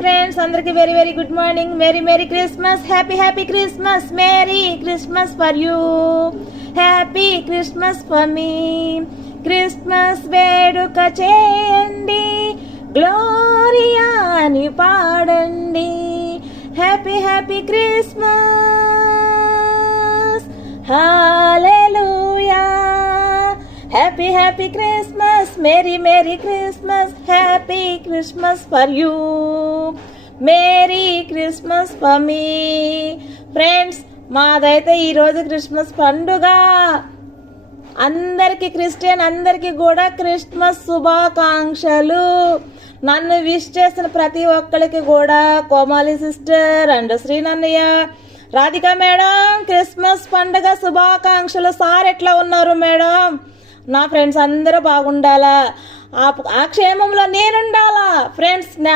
Friends, అందరికి very very good morning. Merry merry Christmas, happy Christmas. Merry Christmas for you, happy Christmas for me. Christmas వేడుక చేయండి, Gloria అని పాడండి. Happy Christmas, hallelujah. Happy Christmas, merry Christmas, happy Christmas for you, merry Christmas for me. Friends, మాదైతే ఈరోజు Christmas పండుగ. అందరికీ Christian అందరికీ కూడా క్రిస్మస్ శుభాకాంక్షలు. నన్ను విష్ చేసిన ప్రతి ఒక్కరికి కూడా కోమాలి సిస్టర్ అండ్ శ్రీనన్నయ్య, రాధిక మేడం క్రిస్మస్ పండుగ శుభాకాంక్షలు. సార్ ఎట్లా ఉన్నారు మేడం? నా ఫ్రెండ్స్ అందరూ బాగుండాలా, ఆ క్షేమంలో నేనుండాలా. ఫ్రెండ్స్, నా